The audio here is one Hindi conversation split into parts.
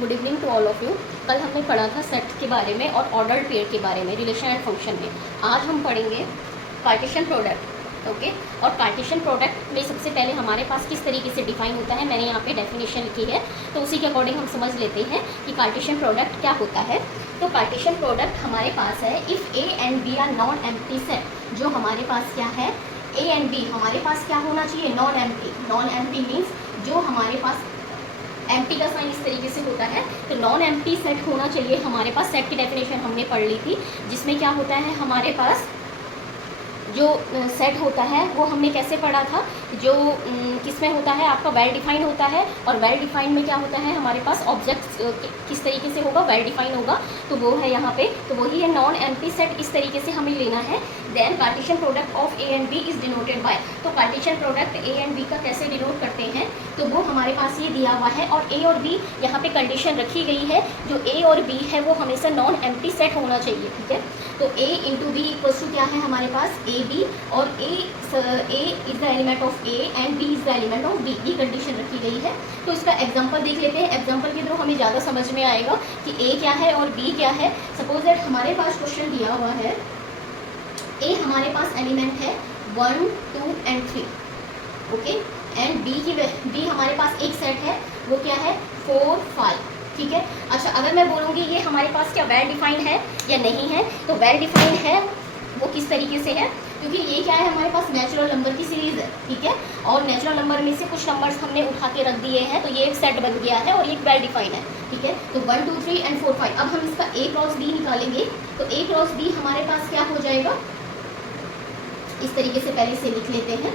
Good evening to all of you. कल हमने पढ़ा था सेट के बारे में और ऑर्डर्ड पेयर के बारे में, रिलेशन एंड फंक्शन में। आज हम पढ़ेंगे कार्टेशियन प्रोडक्ट। ओके, और कार्टेशियन प्रोडक्ट में सबसे पहले हमारे पास किस तरीके से डिफाइन होता है, मैंने यहाँ पे डेफिनेशन लिखी है, तो उसी के अकॉर्डिंग हम समझ लेते हैं कि कार्टेशियन प्रोडक्ट क्या होता है। तो कार्टेशियन प्रोडक्ट हमारे पास है if A and B are non empty set. जो हमारे पास क्या है, ए एंड बी हमारे पास क्या होना चाहिए, non empty. Non empty means जो हमारे पास एम्प्टी का साइन इस तरीके से होता है, तो नॉन एम्प्टी सेट होना चाहिए हमारे पास। सेट की डेफिनेशन हमने पढ़ ली थी, जिसमें क्या होता है हमारे पास जो सेट होता है वो हमने कैसे पढ़ा था, जो किस में होता है आपका वेल डिफाइंड होता है। और वेल डिफाइंड में क्या होता है हमारे पास ऑब्जेक्ट किस तरीके से होगा, वेल डिफाइंड होगा, तो वो है यहाँ पे, तो वही है नॉन एम्प्टी सेट। इस तरीके से हमें लेना है। Then Cartesian product of A and B is denoted by. तो Cartesian product A and B का कैसे डिनोट करते हैं, तो वो हमारे पास ये दिया हुआ है। और ए और बी यहाँ पे कंडीशन रखी गई है, जो ए और बी है वो हमेशा नॉन एम्प्टी सेट होना चाहिए। ठीक है, तो A into B equals to क्या है हमारे पास, ए बी, और A is the element of A and B is the element of B. ये कंडीशन रखी गई है। तो इसका एग्जांपल देख लेते हैं। एग्जांपल के थ्रू हमें ज़्यादा समझ में आएगा कि ए क्या है और बी क्या है। सपोज दैट हमारे पास क्वेश्चन दिया हुआ है, ए हमारे पास एलिमेंट है 1, 2 एंड 3। ओके, एंड बी हमारे पास एक सेट है, वो क्या है 4, 5। ठीक है, अच्छा अगर मैं बोलूँगी ये हमारे पास क्या वेल डिफाइंड है या नहीं है, तो वेल डिफाइंड है। वो किस तरीके से है, क्योंकि ये क्या है हमारे पास नेचुरल नंबर की सीरीज़ है। ठीक है, और नेचुरल नंबर में से कुछ नंबर्स हमने उठा के रख दिए हैं, तो ये एक सेट बन गया है और ये एक वेल डिफाइंड है। ठीक है, तो 1, 2, 3 एंड 4, 5। अब हम इसका ए क्रॉस बी निकालेंगे, तो ए क्रॉस बी हमारे पास क्या हो जाएगा, इस तरीके से पहले से लिख लेते हैं,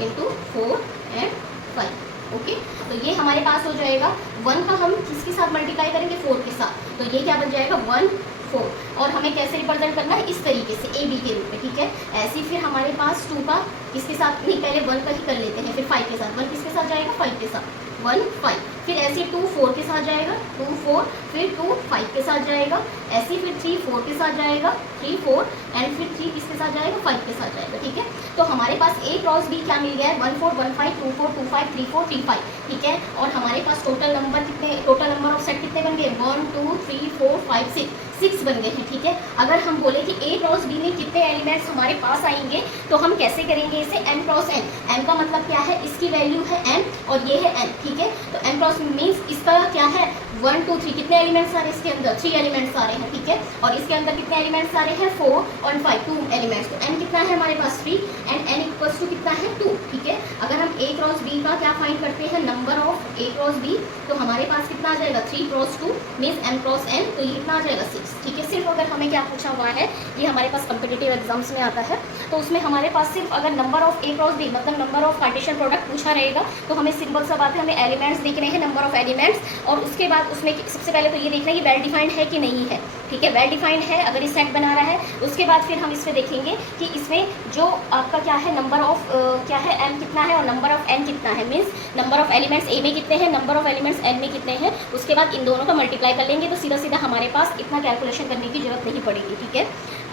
इंटू 4 एंड 5। ओके, तो ये हमारे पास हो जाएगा 1 का हम किसके साथ मल्टीप्लाई करेंगे, 4 के साथ, तो ये क्या बन जाएगा 1, 4। और हमें कैसे रिप्रेजेंट करना है, इस तरीके से ए बी के रूप में। ठीक है, ऐसे ही फिर हमारे पास 2 का किसके साथ, नहीं पहले 1 का ही कर लेते हैं, फिर 5 के साथ। 1 किसके साथ जाएगा, 5 के साथ, 1, 5। फिर ऐसे 2 4 के साथ जाएगा, 2 4, फिर 2 5 के साथ जाएगा, ऐसे फिर 3 4 के साथ जाएगा, 3 4, एंड फिर 3 किसके साथ जाएगा, 5 के साथ जाएगा। ठीक है, तो हमारे पास ए क्रॉस बी क्या मिल गया है, 1 4 1 5 2 4 2 5 3 4 3 5। ठीक है, और हमारे पास टोटल नंबर कितने, टोटल नंबर ऑफ सेट कितने बन गए, 1 2 3 4 5 6 बन गए हैं। ठीक है, अगर हम बोले कि ए क्रॉस बी में कितने एलिमेंट्स हमारे पास आएंगे, तो हम कैसे करेंगे इसे, m क्रॉस n। m का मतलब क्या है, इसकी वैल्यू है m और ये है n। ठीक है, तो m क्रॉस मीन्स इसका क्या है 1 2 3, कितने एलिमेंट्स आ रहे हैं इसके अंदर, 3 एलिमेंट्स आ रहे हैं। ठीक है, और इसके अंदर कितने एलिमेंट्स आ रहे हैं, 4 और 5, 2 एलिमेंट्स। तो n कितना है हमारे पास 3 एंड n इक्वल्स टू कितना है 2। ठीक है, अगर हम a क्रॉस b का क्या फाइंड करते हैं, number of a cross b, तो हमारे पास कितना आ जाएगा 3 cross 2 means m cross n, तो ये कितना आ जाएगा 6। ठीक है, सिर्फ अगर हमें क्या पूछा हुआ है, ये हमारे पास कम्पिटिटिव एग्जाम्स में आता है, तो उसमें हमारे पास सिर्फ अगर number of A cross B मतलब नंबर ऑफ कार्टेशियन प्रोडक्ट पूछा रहेगा, तो हमें सिंपल सा बात है, हमें एलिमेंट्स देखने हैं, नंबर ऑफ एलिमेंट्स, और उसके बाद उसमें सबसे पहले तो ये देखना है कि वेल डिफाइंड है कि नहीं है। ठीक है, वेल डिफाइंड है अगर ये सेट बना रहा है, उसके बाद फिर हम इसमें देखेंगे कि इसमें जो आपका क्या है, नंबर ऑफ क्या है m कितना है और नंबर ऑफ n कितना है, means number of elements a में कितने हैं, नंबर ऑफ एलिमेंट्स n में कितने हैं। उसके बाद इन दोनों का मल्टीप्लाई कर लेंगे, तो सीधा सीधा हमारे पास इतना कैलकुलेशन करने की जरूरत नहीं पड़ेगी। ठीक है,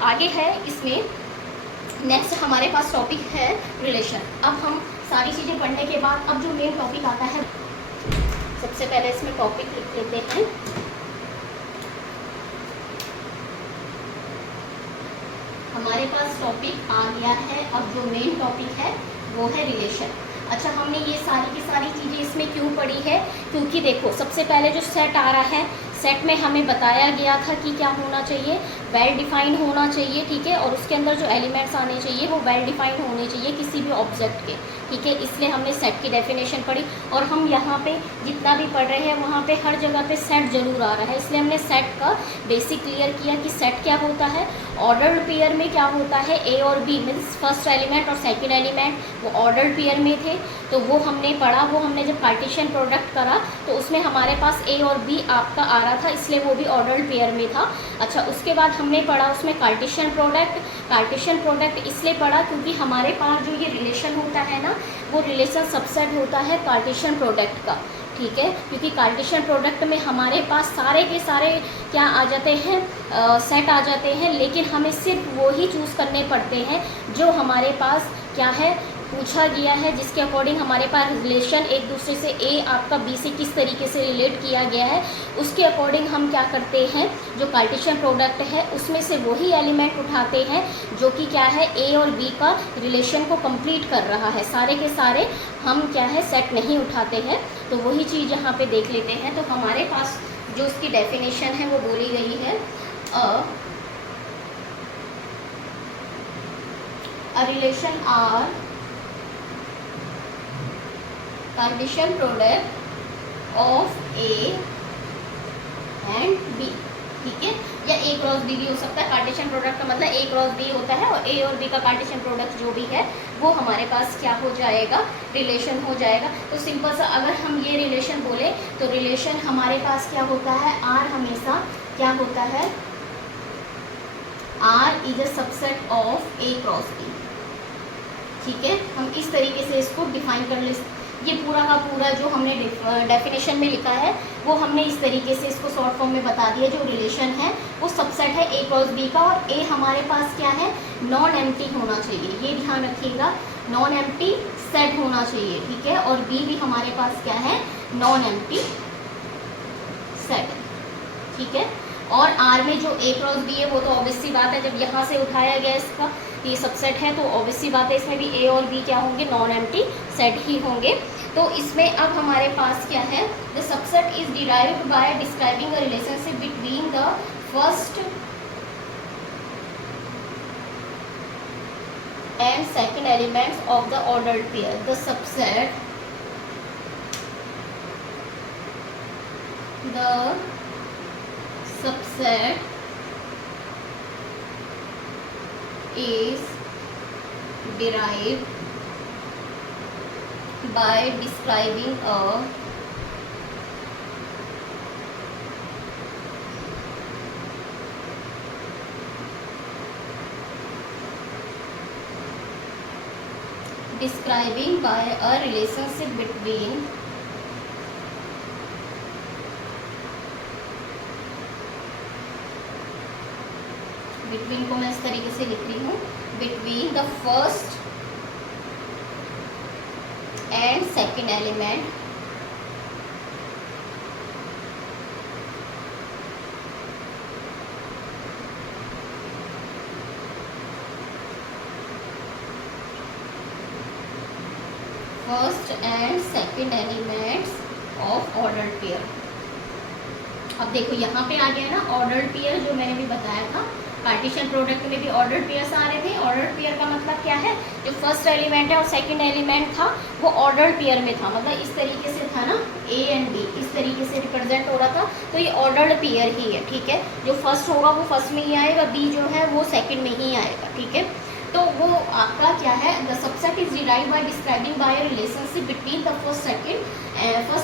आगे है इसमें नेक्स्ट हमारे पास टॉपिक है रिलेशन। अब हम सारी चीज़ें पढ़ने के बाद अब जो मेन टॉपिक आता है, सबसे पहले इसमें टॉपिक लिख लेते हैं। हमारे पास टॉपिक आ गया है, अब जो मेन टॉपिक है वो है रिलेशन। अच्छा, हमने ये सारी की सारी चीज़ें इसमें क्यों पढ़ी है, क्योंकि देखो सबसे पहले जो सेट आ रहा है, सेट में हमें बताया गया था कि क्या होना चाहिए, वेल डिफाइंड होना चाहिए। ठीक है, और उसके अंदर जो एलिमेंट्स आने चाहिए वो वेल डिफाइंड होने चाहिए किसी भी ऑब्जेक्ट के। ठीक है, इसलिए हमने सेट की डेफिनेशन पढ़ी, और हम यहाँ पे जितना भी पढ़ रहे हैं वहाँ पे हर जगह पे सेट जरूर आ रहा है, इसलिए हमने सेट का बेसिक क्लियर किया कि सेट क्या होता है। ऑर्डर्ड पेयर में क्या होता है, ए और बी मीन्स फर्स्ट एलिमेंट और सेकेंड एलिमेंट वो ऑर्डर्ड पेयर में थे, तो वो हमने पढ़ा। वो हमने जब कार्टेशियन प्रोडक्ट करा तो उसमें हमारे पास ए और बी आपका आ रहा था, इसलिए वो भी ऑर्डर्ड पेयर में था। अच्छा, उसके बाद हमने पढ़ा उसमें कार्टेशियन प्रोडक्ट। कार्टेशियन प्रोडक्ट इसलिए पढ़ा क्योंकि हमारे पास जो ये रिलेशन होता है ना, वो रिलेशन सबसेट होता है कार्टेशियन प्रोडक्ट का। ठीक है, क्योंकि कार्टेशियन प्रोडक्ट में हमारे पास सारे के सारे क्या आ जाते हैं, सेट आ जाते हैं, लेकिन हमें सिर्फ वो ही चूज़ करने पड़ते हैं जो हमारे पास क्या है, पूछा गया है, जिसके अकॉर्डिंग हमारे पास रिलेशन एक दूसरे से ए आपका बी से किस तरीके से रिलेट किया गया है, उसके अकॉर्डिंग हम क्या करते हैं, जो कार्टेशियन प्रोडक्ट है उसमें से वही एलिमेंट उठाते हैं जो कि क्या है ए और बी का रिलेशन को कंप्लीट कर रहा है। सारे के सारे हम क्या है सेट नहीं उठाते हैं। तो वही चीज़ यहाँ पे देख लेते हैं। तो हमारे पास जो उसकी डेफिनेशन है वो बोली गई है, a relation are Cartesian product of A and B, ठीक है, या A क्रॉस B भी हो सकता है। कार्टेशियन प्रोडक्ट का मतलब A क्रॉस B होता है और A और B का कार्टेशियन प्रोडक्ट जो भी है वो हमारे पास क्या हो जाएगा, रिलेशन हो जाएगा। तो सिंपल सा अगर हम ये रिलेशन बोले तो रिलेशन हमारे पास क्या होता है, R हमेशा क्या होता है, R is a subset of A cross B, ठीक है। हम इस तरीके से इसको डिफाइन कर ले। ये पूरा का पूरा जो हमने डेफिनेशन में लिखा है वो हमने इस तरीके से इसको शॉर्ट फॉर्म में बता दिया। जो रिलेशन है वो सबसेट है ए क्रॉस बी का, और ए हमारे पास क्या है, नॉन एम्प्टी होना चाहिए, ये ध्यान रखिएगा, नॉन एम्प्टी सेट होना चाहिए, ठीक है। और बी भी हमारे पास क्या है, नॉन एम्प्टी सेट, ठीक है। और आर में जो ए क्रॉस बी है वो तो ऑब्वियस सी बात है, जब यहाँ से उठाया गया इसका ये सबसेट है तो ऑब्वियस सी बात है इसमें भी ए और बी क्या होंगे, नॉन एम्प्टी सेट ही होंगे। तो इसमें अब हमारे पास क्या है, the subset is derived by describing a relationship between the first and second elements of the ordered pair. The subset is derived by describing a relationship between को मैं इस तरीके से लिख रही हूँ, between the first and second element of ordered pair. अब देखो यहाँ पे आ गया ना ऑर्डर्ड पेयर, जो मैंने भी बताया था कार्टेशियन प्रोडक्ट में भी ऑर्डर्ड पेयर्स आ रहे थे। ऑर्डर्ड पेयर का मतलब क्या है, जो फर्स्ट एलिमेंट है और सेकंड एलिमेंट था वो ऑर्डर्ड पेयर में था, मतलब इस तरीके से था ना, ए एंड बी इस तरीके से रिप्रेजेंट हो रहा था, तो ये ऑर्डर्ड पेयर ही है, ठीक है। जो फर्स्ट होगा वो फर्स्ट में ही आएगा, बी जो है वो सेकंड में ही आएगा, ठीक है। तो वो आपका क्या है, the subset is derived by describing by a relationship between the first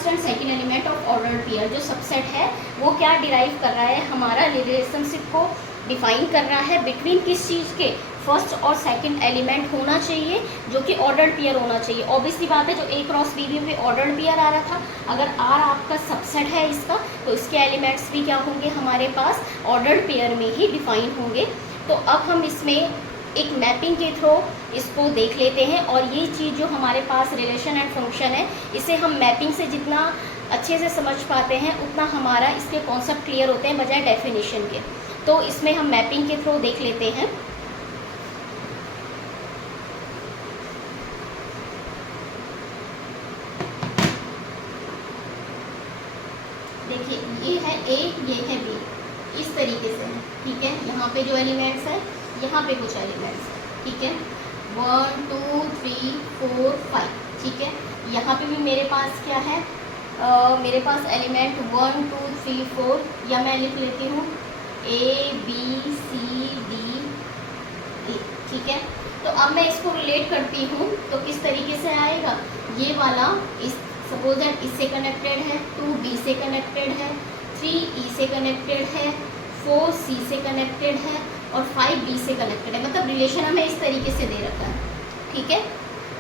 and second element of ordered pair. जो सबसेट है वो क्या डिराइव कर रहा है, हमारा रिलेशनशिप को डिफाइन कर रहा है बिटवीन किस चीज़ के, फर्स्ट और सेकंड एलिमेंट होना चाहिए जो कि ऑर्डर्ड पेयर होना चाहिए। ऑब्वियसली बात है, जो ए क्रॉस बी भी ऑर्डर्ड पेयर आ रहा था, अगर आर आपका सबसेट है इसका तो इसके एलिमेंट्स भी क्या होंगे हमारे पास, ऑर्डर्ड पेयर में ही डिफाइन होंगे। तो अब हम इसमें एक मैपिंग के थ्रू इसको देख लेते हैं, और ये चीज़ जो हमारे पास रिलेशन एंड फंक्शन है, इसे हम मैपिंग से जितना अच्छे से समझ पाते हैं उतना हमारा इसके कॉन्सेप्ट क्लियर होते हैं बजाय डेफिनेशन के। तो इसमें हम मैपिंग के थ्रू देख लेते हैं। देखिए ये है ए, ये है बी, इस तरीके से है, ठीक है। यहाँ पे जो एलिमेंट्स है, यहाँ पे कुछ एलिमेंट्स है, ठीक है, 1 2 3 4 5, ठीक है। यहाँ पे भी मेरे पास क्या है, मेरे पास एलिमेंट 1 2 3 4, या मैं लिख लेती हूँ A B C D E, ठीक है। तो अब मैं इसको रिलेट करती हूँ तो किस तरीके से आएगा, ये वाला इस सपोज दैट इससे कनेक्टेड है, 2 बी से कनेक्टेड है, 3 ई से कनेक्टेड है, 4 सी से कनेक्टेड है और 5 बी से कनेक्टेड है। मतलब रिलेशन हमें इस तरीके से दे रखा है, ठीक है।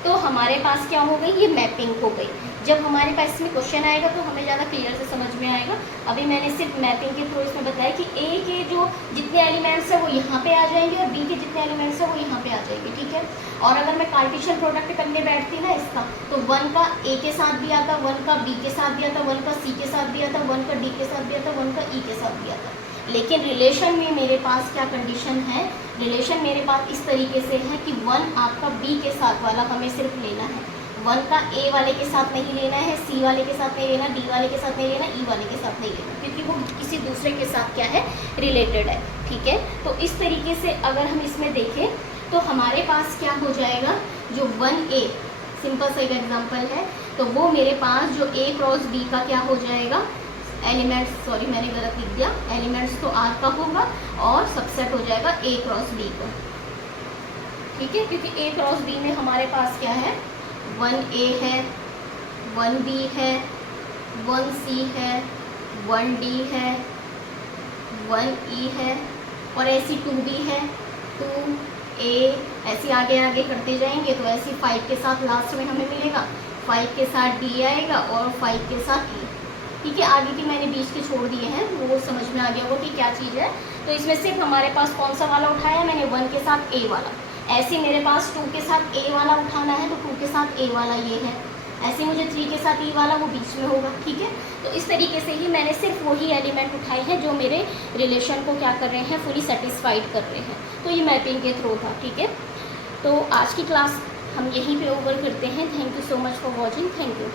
तो हमारे पास क्या हो गई, ये मैपिंग हो गई। जब हमारे पास इसमें क्वेश्चन आएगा तो हमें ज़्यादा क्लियर से समझ में आएगा। अभी मैंने सिर्फ मैपिंग के थ्रू इसमें बताया कि ए के जो जितने एलिमेंट्स हैं वो यहाँ पे आ जाएंगे और बी के जितने एलिमेंट्स हैं वो यहाँ पे आ जाएंगे, ठीक है। है। और अगर मैं कार्टेशियन प्रोडक्ट करने बैठती ना इसका, तो 1 का ए के साथ भी आता, 1 का बी के साथ भी आता, 1 का सी के साथ भी आता, 1 का डी के साथ भी आता, 1 का ई के साथ भी आता। लेकिन रिलेशन में मेरे पास क्या कंडीशन है, रिलेशन मेरे पास इस तरीके से है कि 1 आपका बी के साथ वाला हमें सिर्फ लेना है, 1 का ए वाले के साथ नहीं लेना है, सी वाले के साथ नहीं लेना, डी वाले के साथ नहीं लेना, ई वाले के साथ नहीं लेना, क्योंकि वो किसी दूसरे के साथ क्या है, रिलेटेड है। ठीक है, तो इस तरीके से अगर हम इसमें देखें तो हमारे पास क्या हो जाएगा, जो 1A सिंपल सा एक एग्जांपल है, तो वो मेरे पास जो A क्रॉस B का क्या हो जाएगा, एलिमेंट्स, सॉरी मैंने गलत लिख दिया, एलिमेंट्स तो R का होगा और सबसेट हो जाएगा A क्रॉस B का। ठीक है, क्योंकि A क्रॉस B में हमारे पास क्या है, 1A है, 1B है, 1C है, 1D है, 1E है और ऐसी 2B है, 2A, ऐसे आगे आगे करते जाएंगे तो ऐसे 5 के साथ लास्ट में हमें मिलेगा, 5 के साथ D आएगा और 5 के साथ E। ठीक है, आगे की मैंने बीच के छोड़ दिए हैं, वो समझ में आ गया होगा कि क्या चीज़ है। तो इसमें सिर्फ हमारे पास कौन सा वाला उठाया मैंने, 1 के साथ A वाला। ऐसे मेरे पास 2 के साथ A वाला उठाना है तो 2 के साथ A वाला ये है, ऐसे मुझे 3 के साथ E वाला वो बीच में होगा। ठीक है, तो इस तरीके से ही मैंने सिर्फ वही एलिमेंट उठाए हैं जो मेरे रिलेशन को क्या कर रहे हैं, फुली सेटिस्फाइड कर रहे हैं। तो ये मैपिंग के थ्रू था। ठीक है, तो आज की क्लास हम यहीं पे ओवर करते हैं। Thank you so much for watching. Thank you.